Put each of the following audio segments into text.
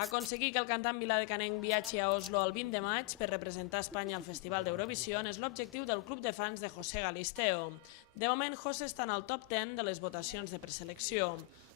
Aconseguir que el cantant viladecanenc viatgi a Oslo el 20 de maig per representar Espanya al Festival d'Eurovisió és l'objectiu del club de fans de José Galisteo. De moment, José està en el top 10 de les votacions de preselecció.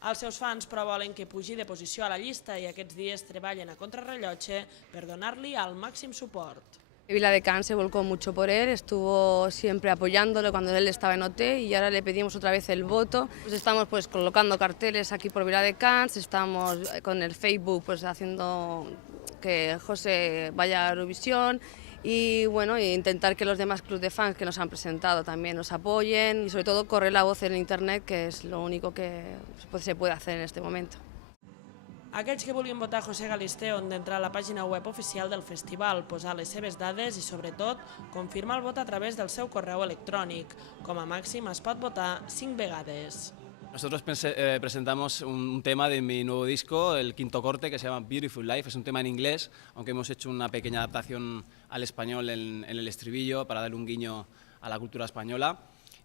Els seus fans però volen que pugi de posició a la llista i aquests dies treballen a contrarrellotge per donar-li el màxim suport. Viladecans se volcó mucho por él, estuvo siempre apoyándolo cuando él estaba en OT y ahora le pedimos otra vez el voto. Estamos colocando carteles aquí por Viladecans, estamos con el Facebook haciendo que José vaya a Eurovisión y bueno, intentar que los demás clubes de fans que nos han presentado también nos apoyen y sobre todo correr la voz en internet, que es lo único que se puede hacer en este momento. Aquells que vulguin votar José Galisteo han d'entrar a la pàgina web oficial del festival, posar les seves dades i, sobretot, confirmar el vot a través del seu correu electrònic. Com a màxim es pot votar 5 vegades. Nosotros presentamos un tema de mi nuevo disco, el quinto corte, que se llama Beautiful Life. Es un tema en inglés, aunque hemos hecho una pequeña adaptación al español en el estribillo para darle un guiño a la cultura española.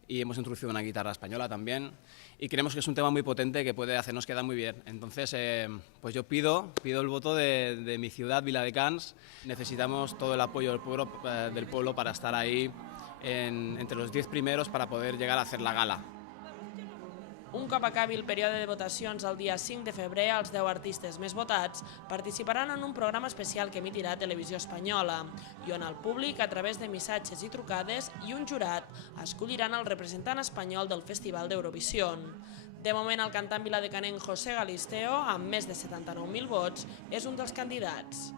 Y hemos introducido una guitarra española también, y creemos que es un tema muy potente que puede hacernos quedar muy bien. Entonces, pues yo pido el voto de mi ciudad, Viladecans. Necesitamos todo el apoyo del pueblo para estar ahí entre los 10 primeros para poder llegar a hacer la gala. Un cop acabi el període de votacions el dia 5 de febrer, els 10 artistes més votats participaran en un programa especial que emitirà Televisió Espanyola i on el públic, a través de missatges i trucades i un jurat, escolliran el representant espanyol del Festival d'Eurovisió. De moment, el cantant viladecanenc José Galisteo, amb més de 79.000 vots, és un dels candidats.